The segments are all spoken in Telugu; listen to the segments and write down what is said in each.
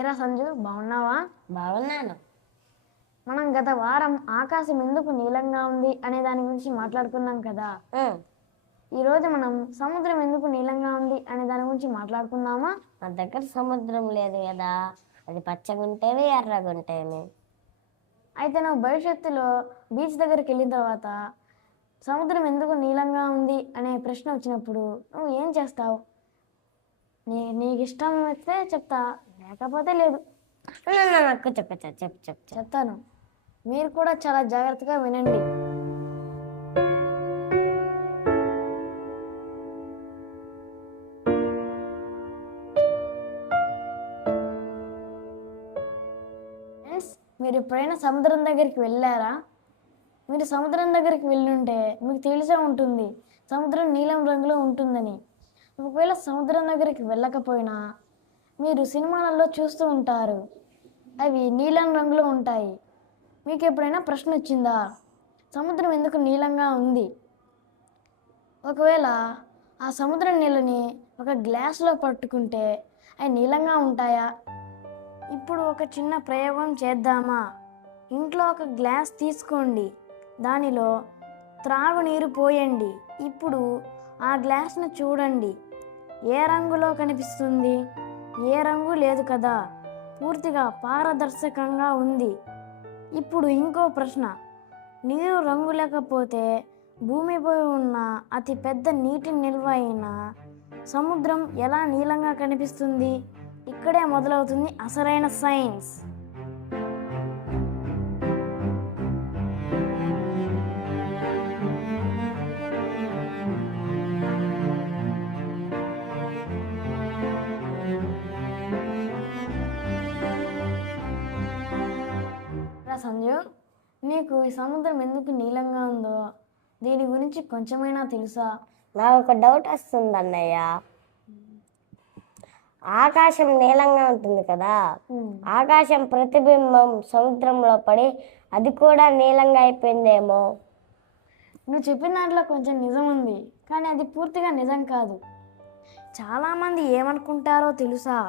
ఏరా సంజు, బాగున్నావా? బాగున్నాను. మనం గత వారం ఆకాశం ఎందుకు నీలంగా ఉంది అనే దాని గురించి మాట్లాడుకున్నాం కదా. ఈరోజు మనం సముద్రం ఎందుకు నీలంగా ఉంది అనే దాని గురించి మాట్లాడుకుందామా? నా దగ్గర సముద్రం లేదు కదా, అది పచ్చగుంటేనే ఎర్రగుంటేనే. అయితే నువ్వు భవిష్యత్తులో బీచ్ దగ్గరికి వెళ్ళిన తర్వాత సముద్రం ఎందుకు నీలంగా ఉంది అనే ప్రశ్న వచ్చినప్పుడు నువ్వు ఏం చేస్తావు? నీకు ఇష్టం అయితే చెప్తా, లేకపోతే లేదు. నాకు చెప్తాను, మీరు కూడా చాలా జాగ్రత్తగా వినండి. ఫ్రెండ్స్, మీరు ఎప్పుడైనా సముద్రం దగ్గరికి వెళ్ళారా? మీరు సముద్రం దగ్గరికి వెళ్ళుంటే మీకు తెలిసే ఉంటుంది సముద్రం నీలం రంగులో ఉంటుందని. ఒకవేళ సముద్రం దగ్గరికి వెళ్ళకపోయినా మీరు సినిమాలలో చూస్తూ ఉంటారు, అవి నీలం రంగులో ఉంటాయి. మీకు ఎప్పుడైనా ప్రశ్న వచ్చిందా, సముద్రం ఎందుకు నీలంగా ఉంది? ఒకవేళ ఆ సముద్రం నీళ్ళని ఒక గ్లాసులో పట్టుకుంటే అవి నీలంగా ఉంటాయా? ఇప్పుడు ఒక చిన్న ప్రయోగం చేద్దామా? ఇంట్లో ఒక గ్లాస్ తీసుకోండి, దానిలో త్రాగునీరు పోయండి. ఇప్పుడు ఆ గ్లాస్ను చూడండి, ఏ రంగులో కనిపిస్తుంది? ఏ రంగు లేదు కదా, పూర్తిగా పారదర్శకంగా ఉంది. ఇప్పుడు ఇంకో ప్రశ్న, నీరు రంగు లేకపోతే భూమిపై ఉన్న అతి పెద్ద నీటి నిల్వ అయిన సముద్రం ఎలా నీలంగా కనిపిస్తుంది? ఇక్కడే మొదలవుతుంది అసలైన సైన్స్. సంజు, నీకు ఈ సముద్రం ఎందుకు నీలంగా ఉందో దీని గురించి కొంచెమైనా తెలుసా? నాకు ఒక డౌట్ వస్తుంది అన్నయ్య. ఆకాశం నీలంగా ఉంటుంది కదా, ఆకాశం ప్రతిబింబం సముద్రంలో పడి అది కూడా నీలంగా అయిపోయిందేమో. నువ్వు చెప్పిన దాంట్లో కొంచెం నిజం ఉంది, కానీ అది పూర్తిగా నిజం కాదు. చాలామంది ఏమనుకుంటారో తెలుసా,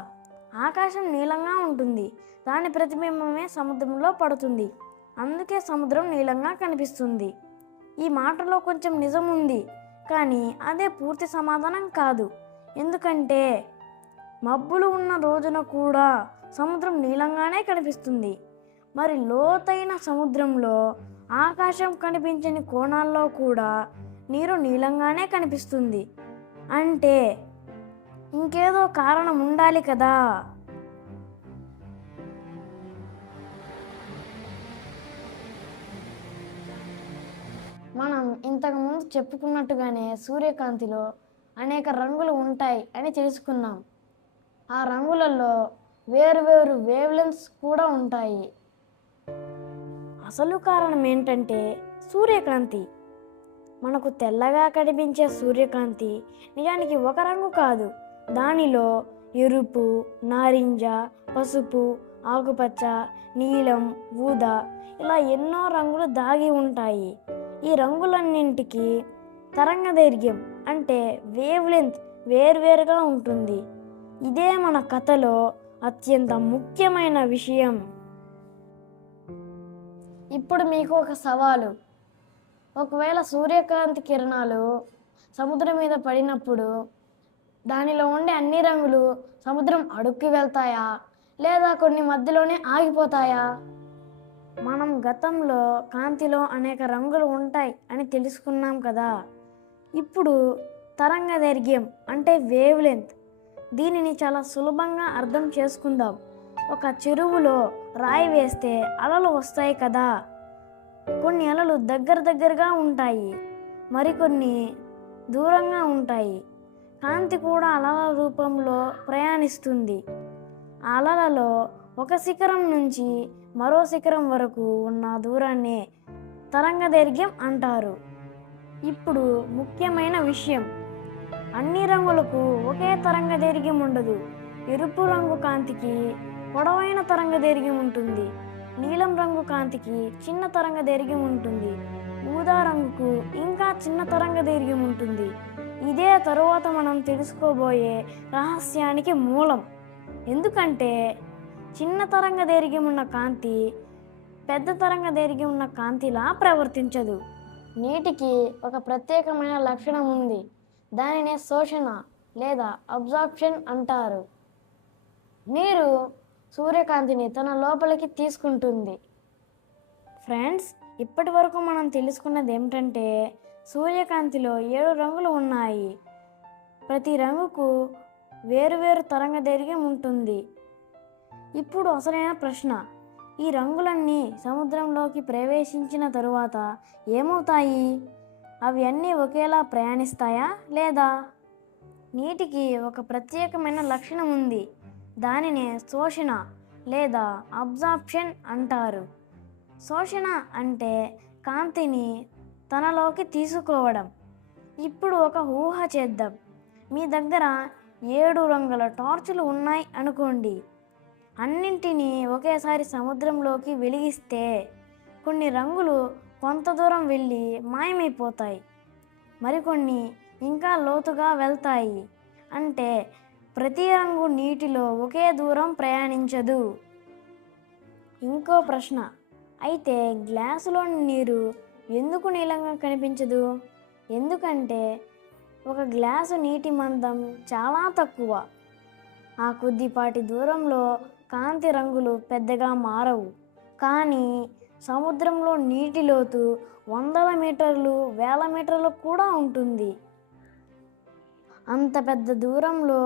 ఆకాశం నీలంగా ఉంటుంది, దాని ప్రతిబింబమే సముద్రంలో పడుతుంది, అందుకే సముద్రం నీలంగా కనిపిస్తుంది. ఈ మాటలో కొంచెం నిజం ఉంది, కానీ అదే పూర్తి సమాధానం కాదు. ఎందుకంటే మబ్బులు ఉన్న రోజున కూడా సముద్రం నీలంగానే కనిపిస్తుంది. మరి లోతైన సముద్రంలో ఆకాశం కనిపించని కోణాల్లో కూడా నీరు నీలంగానే కనిపిస్తుంది. అంటే ఇంకేదో కారణం ఉండాలి కదా. మనం ఇంతకుముందు చెప్పుకున్నట్టుగానే సూర్యకాంతిలో అనేక రంగులు ఉంటాయి అని తెలుసుకున్నాం. ఆ రంగులలో వేరువేరు వేవ్లెంగ్త్స్ కూడా ఉంటాయి. అసలు కారణం ఏంటంటే సూర్యకాంతి. మనకు తెల్లగా కనిపించే సూర్యకాంతి నిజానికి ఒక రంగు కాదు, దానిలో ఎరుపు, నారింజ, పసుపు, ఆకుపచ్చ, నీలం, ఊదా ఇలా ఎన్నో రంగులు దాగి ఉంటాయి. ఈ రంగులన్నింటికి తరంగదైర్ఘ్యం అంటే వేవ్ లెంత్ వేర్వేరుగా ఉంటుంది. ఇదే మన కథలో అత్యంత ముఖ్యమైన విషయం. ఇప్పుడు మీకు ఒక సవాలు, ఒకవేళ సూర్యకాంతి కిరణాలు సముద్రం మీద పడినప్పుడు దానిలో ఉండే అన్ని రంగులు సముద్రం అడుక్కి వెళ్తాయా, లేదా కొన్ని మధ్యలోనే ఆగిపోతాయా? మనం గతంలో కాంతిలో అనేక రంగులు ఉంటాయి అని తెలుసుకున్నాం కదా. ఇప్పుడు తరంగదైర్ఘ్యం అంటే వేవ్ లెంత్, దీనిని చాలా సులభంగా అర్థం చేసుకుందాం. ఒక చెరువులో రాయి వేస్తే అలలు వస్తాయి కదా, కొన్ని అలలు దగ్గరగా ఉంటాయి, మరికొన్ని దూరంగా ఉంటాయి. కాంతి కూడా అలల రూపంలో ప్రయాణిస్తుంది. ఆ అలలలో ఒక శిఖరం నుంచి మరో శిఖరం వరకు ఉన్న దూరాన్ని తరంగదైర్ఘ్యం అంటారు. ఇప్పుడు ముఖ్యమైన విషయం, అన్ని రంగులకు ఒకే తరంగదైర్ఘ్యం ఉండదు. ఎరుపు రంగు కాంతికి పొడవైన తరంగదైర్ఘ్యం ఉంటుంది, నీలం రంగు కాంతికి చిన్న తరంగదైర్ఘ్యం ఉంటుంది, ఊదా రంగుకు ఇంకా చిన్న తరంగదైర్ఘ్యం ఉంటుంది. ఇదే తరువాత మనం తెలుసుకోబోయే రహస్యానికి మూలం. ఎందుకంటే చిన్న తరంగదైర్ఘ్యం ఉన్న కాంతి పెద్ద తరంగదైర్ఘ్యం ఉన్న కాంతిలా ప్రవర్తించదు. నీటికి ఒక ప్రత్యేకమైన లక్షణం ఉంది. దానినే శోషణ లేదా అబ్జార్ప్షన్ అంటారు. నీరు సూర్యకాంతిని తన లోపలికి తీసుకుంటుంది. ఫ్రెండ్స్, ఇప్పటి వరకు మనం తెలుసుకున్నది ఏమిటంటే సూర్యకాంతిలో 7 రంగులు ఉన్నాయి. ప్రతి రంగుకు వేరువేరు తరంగదైర్ఘ్యం ఉంటుంది. ఇప్పుడు అసలైన ప్రశ్న, ఈ రంగులన్నీ సముద్రంలోకి ప్రవేశించిన తరువాత ఏమవుతాయి? అవి అన్నీ ఒకేలా ప్రయాణిస్తాయా లేదా? నీటికి ఒక ప్రత్యేకమైన లక్షణం ఉంది. దానినే శోషణ లేదా అబ్జార్ప్షన్ అంటారు. శోషణ అంటే కాంతిని తనలోకి తీసుకోవడం. ఇప్పుడు ఒక ఊహ చేద్దాం. మీ దగ్గర 7 రంగుల టార్చులు ఉన్నాయి అనుకోండి. అన్నింటినీ ఒకేసారి సముద్రంలోకి వెలిగిస్తే కొన్ని రంగులు కొంత దూరం వెళ్ళి మాయమైపోతాయి. మరికొన్ని ఇంకా లోతుగా వెళ్తాయి. అంటే ప్రతి రంగు నీటిలో ఒకే దూరం ప్రయాణించదు. ఇంకో ప్రశ్న, అయితే గ్లాసులోని నీరు ఎందుకు నీలంగా కనిపించదు? ఎందుకంటే ఒక గ్లాసు నీటి మందం చాలా తక్కువ. ఆ కొద్దిపాటి దూరంలో కాంతి రంగులు పెద్దగా మారవు. కానీ సముద్రంలో నీటి లోతు వందల మీటర్లు, వేల మీటర్లు కూడా ఉంటుంది. అంత పెద్ద దూరంలో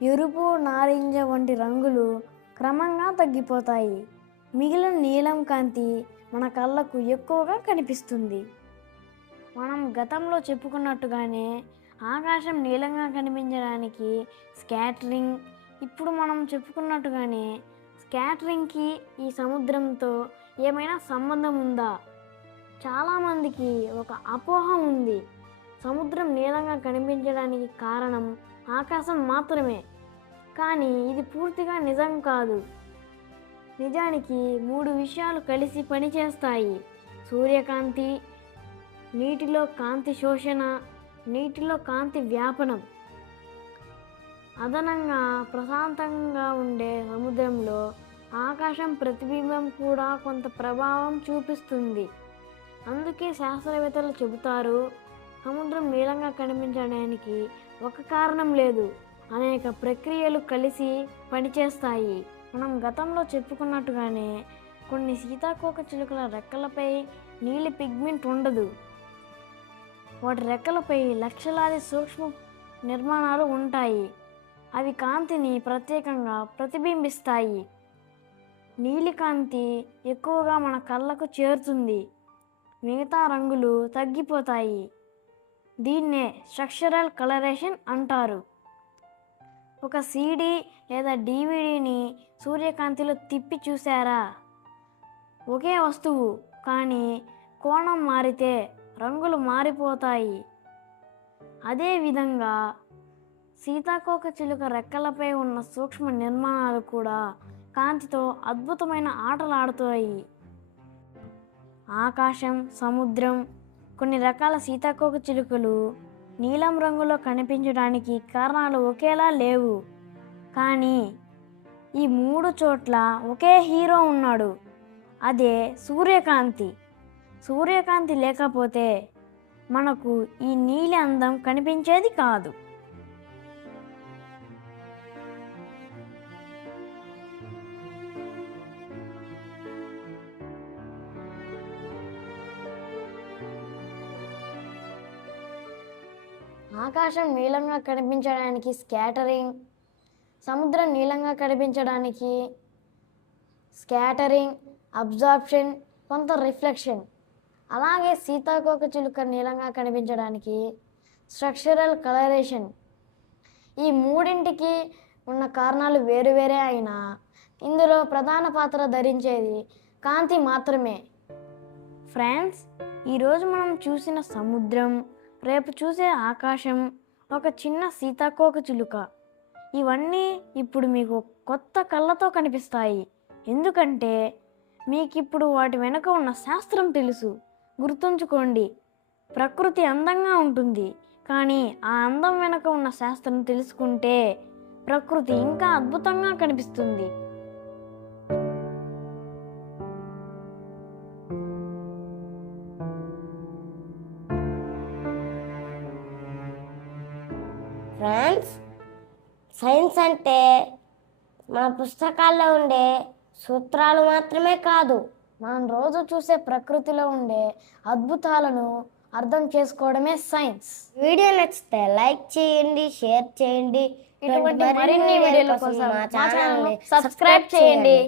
ఎరుపు, నారింజ వంటి రంగులు క్రమంగా తగ్గిపోతాయి. మిగిలిన నీలం కాంతి మన కళ్ళకు ఎక్కువగా కనిపిస్తుంది. మనం గతంలో చెప్పుకున్నట్టుగానే ఆకాశం నీలంగా కనిపించడానికి స్కాటరింగ్, ఇప్పుడు మనం చెప్పుకున్నట్టుగానే స్కాటరింగ్కి ఈ సముద్రంతో ఏమైనా సంబంధం ఉందా? చాలామందికి ఒక అపోహ ఉంది. సముద్రం నీలంగా కనిపించడానికి కారణం ఆకాశం మాత్రమే. కానీ ఇది పూర్తిగా నిజం కాదు. నిజానికి 3 విషయాలు కలిసి పనిచేస్తాయి. సూర్యకాంతి, నీటిలో కాంతి శోషణ, నీటిలో కాంతి వ్యాపనం. అదనంగా ప్రశాంతంగా ఉండే సముద్రంలో ఆకాశం ప్రతిబింబం కూడా కొంత ప్రభావం చూపిస్తుంది. అందుకే శాస్త్రవేత్తలు చెబుతారు, సముద్రం నీలంగా కనిపించడానికి ఒక కారణం లేదు, అనేక ప్రక్రియలు కలిసి పనిచేస్తాయి. మనం గతంలో చెప్పుకున్నట్టుగానే కొన్ని సీతాకోక చిలుకల రెక్కలపై నీలి పిగ్మెంట్ ఉండదు. వాటి రెక్కలపై లక్షలాది సూక్ష్మ నిర్మాణాలు ఉంటాయి. అవి కాంతిని ప్రత్యేకంగా ప్రతిబింబిస్తాయి. నీలికాంతి ఎక్కువగా మన కళ్ళకు చేరుతుంది. మిగతా రంగులు తగ్గిపోతాయి. దీన్నే స్ట్రక్చరల్ కలరేషన్ అంటారు. ఒక సీడీ లేదా డివిడిని సూర్యకాంతిలో తిప్పి చూసారా? ఒకే వస్తువు, కానీ కోణం మారితే రంగులు మారిపోతాయి. అదేవిధంగా సీతాకోక చిలుక రెక్కలపై ఉన్న సూక్ష్మ నిర్మాణాలు కూడా కాంతితో అద్భుతమైన ఆటలాడుతాయి. ఆకాశం, సముద్రం, కొన్ని రకాల సీతాకోక చిలుకలు నీలం రంగులో కనిపించడానికి కారణాలు ఒకేలా లేవు. కానీ ఈ 3 చోట్ల ఒకే హీరో ఉన్నాడు. అదే సూర్యకాంతి. సూర్యకాంతి లేకపోతే మనకు ఈ నీలి అందం కనిపించేది కాదు. ఆకాశం నీలంగా కనిపించడానికి స్కాటరింగ్, సముద్రం నీలంగా కనిపించడానికి స్కాటరింగ్, అబ్జార్ప్షన్, కొంత రిఫ్లెక్షన్. అలాగే సీతాకోక చిలుక నీలంగా కనిపించడానికి స్ట్రక్చరల్ కలరేషన్. ఈ మూడింటికి ఉన్న కారణాలు వేరువేరే అయినా ఇందులో ప్రధాన పాత్ర ధరించేది కాంతి మాత్రమే. ఫ్రెండ్స్, ఈరోజు మనం చూసిన సముద్రం, రేపు చూసే ఆకాశం, ఒక చిన్న సీతాకోక చిలుక, ఇవన్నీ ఇప్పుడు మీకు కొత్త కళ్ళతో కనిపిస్తాయి. ఎందుకంటే మీకు ఇప్పుడు వాటి వెనుక ఉన్న శాస్త్రం తెలుసు. గుర్తుంచుకోండి, ప్రకృతి అందంగా ఉంటుంది, కానీ ఆ అందం వెనుక ఉన్న శాస్త్రం తెలుసుకుంటే ప్రకృతి ఇంకా అద్భుతంగా కనిపిస్తుంది. సైన్స్ అంటే మన పుస్తకాల్లో ఉండే సూత్రాలు మాత్రమే కాదు, మనం రోజు చూసే ప్రకృతిలో ఉండే అద్భుతాలను అర్థం చేసుకోవడమే సైన్స్. వీడియో నచ్చితే లైక్ చేయండి, షేర్ చేయండి. ఇటువంటి మరిన్ని మరిన్ని వీడియోల వీడియోల కోసం కోసం మా మా ఛానల్ని ఛానల్ని సబ్స్క్రైబ్ చేయండి.